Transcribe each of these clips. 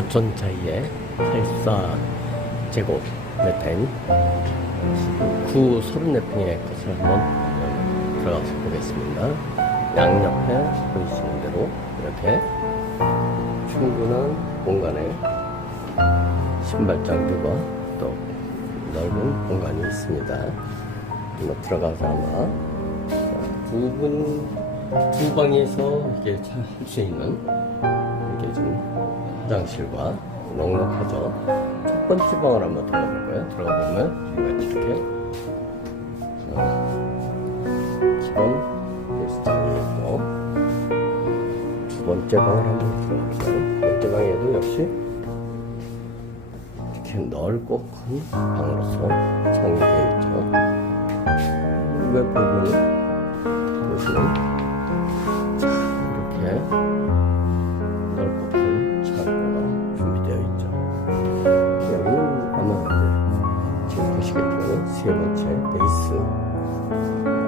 고촌자이의 84제곱 메타인 구 34평의 것을 한번 들어가서 보겠습니다. 양옆에 보이시는 대로 이렇게 충분한 공간에 신발장들과 또 넓은 공간이 있습니다. 한번 들어가서 아마 두 분, 두 방에서 이게 잘할수 있는 이렇게 좀 화장실과 넉넉하죠. 첫 번째 방을 한번 들어가 볼까요? 들어가 보면 같이 이렇게 자, 기본 헬스장이 있고 두 번째 방을 한번 들어가 볼까요? 두 번째 방에도 역시 이렇게 넓고 큰 방으로서 창이 되어 있죠. 왜 부분은 보시겠지만 세 번째 베이스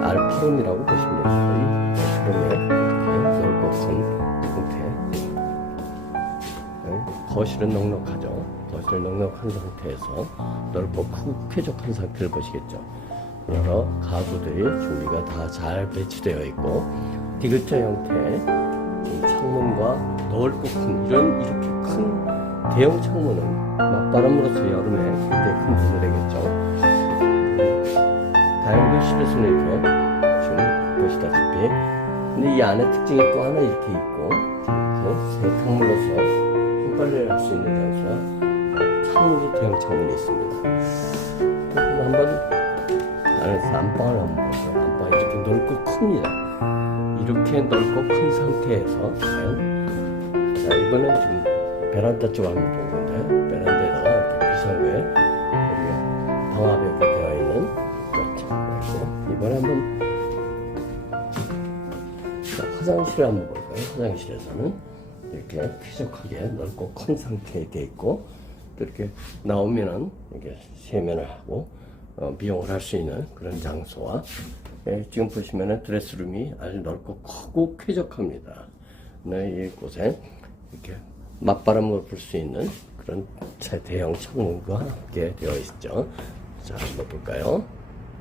알피룸이라고 보시면 이렇게 넓고 큰 형태 네, 거실은 넉넉하죠. 거실 넉넉한 상태에서 넓고 크고 쾌적한 상태를 보시겠죠. 여러 가구들이 준비가 다 잘 배치되어 있고 디귿자 형태의 이 창문과 넓고 큰 이런 이렇게 큰 대형 창문은 맞바람으로서 여름에 굉장히 큰 도움이 되겠죠. 다용도실에서는 이렇게 지금 보시다시피 근데 이 안에 특징이 또 하나 이렇게 있고 이렇게 세탁물로서 손빨래를 할 수 있는 장소와 창문이 대형 창문이 있습니다. 한번 안에서 안방을 한번 보세요. 안방이 이렇게 넓고 큽니다. 이렇게 넓고 큰 상태에서 과연 자 이번엔 지금 베란다 쪽 한번 본 건데 베란다에다가 이렇게 비상구에 여기 방화벽이 되어 있는 그렇죠. 이번에 한번 자, 화장실을 한번 볼까요? 화장실에서는 이렇게 쾌적하게 넓고 큰 상태에 되어 있고 또 이렇게 나오면은 이렇게 세면을 하고 어, 미용을 할 수 있는 그런 장소와 예, 지금 보시면은 드레스룸이 아주 넓고 크고 쾌적합니다. 네, 이곳에 이렇게 맞바람을 불수 있는 그런 대형 창문과 함께 되어 있죠. 자, 한번 볼까요?